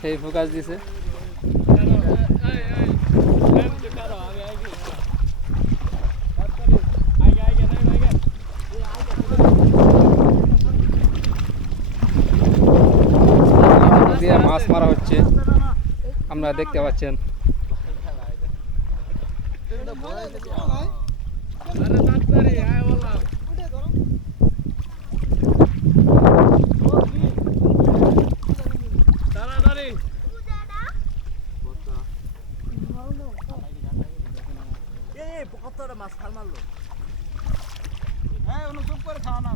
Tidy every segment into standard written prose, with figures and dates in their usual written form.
সেই ফোকাস দিছে। দিয়ে মাছ মারা হচ্ছে, আপনারা দেখতে পাচ্ছেন। মাছ খাল মারলো চুপ করে খাওয়া না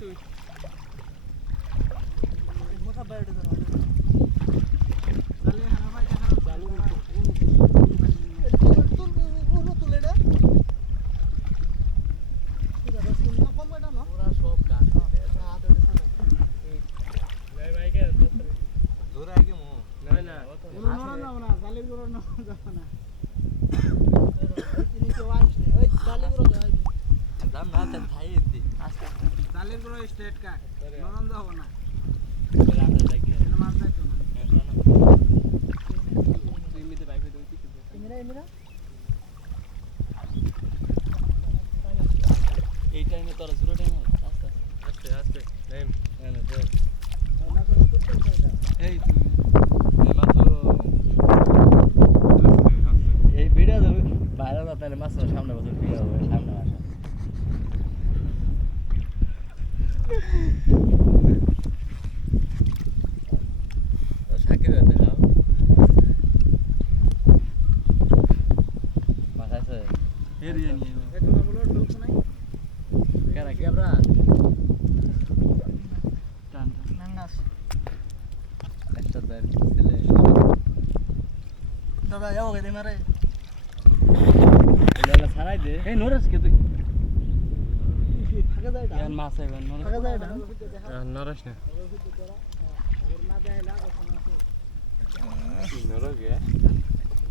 তুই মোটা বাইরে জালের গুলো স্ট্রেট কাট নরম হবে না এই টাইমে তোরা জোরে টাইমে আস্তে আস্তে নেম এই মাত্র এই ভিডিও যাবে বাইরে তাহলে মাছ সামনে বছর ভিডিও হবে সামনে আসা সাকিব দেখাও মাছ আছে এরিয়া নিয়ে কেন কি আমরা টান নাঙ্গাস একটা দাঁড় ছেলে দাদা যাও গে মারে এলা ছাড়াই দে এই নরস কে তুই ফাঁকা যায় ইয়ান মাছ আইবা নরস ফাঁকা যায় না নরস না না দেয় লাগো নরস গে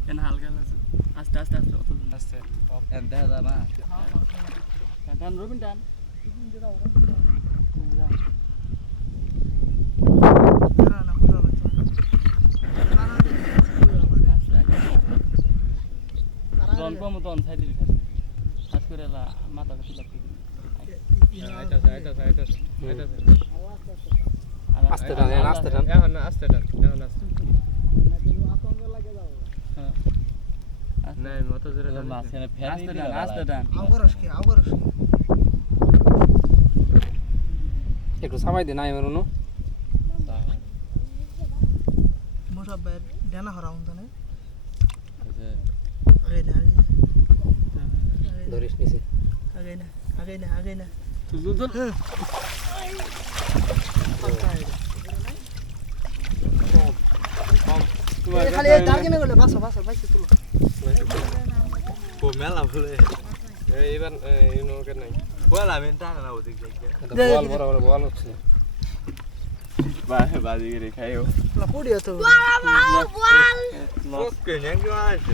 এন হালকা আছে আস্তে আস্তে আস্তে অত আস্তে এন দেখা যা না টান রবিন টান না বুঝা জন্ম মতো অন সাইড দিবি খাস করে এলা মাথা কাটি লাগতে আস্তে টান আস্তে টান এখন আস্তে টান এখন আস্তে নাই মতো জোরে টান মাছ এনে ফেলে দিবি আস্তে টান আগরস কি একটু সময় দে নাই মরুনো মোটা বাইর ডানা হরাউন জানে আচ্ছা আগে না ধরিস নিছে আগে না তুই দুধ খালি দাঁড়িয়ে গেলে বাসা বাইকে তুলো ও মেলা ভুলে এইবার ইউনো কে নাই বলা মেনটা না ওদিক যাই বল বড় বল হচ্ছে বাজি করে খাইও না পড়িয়া তো ওকে নেন কি আছে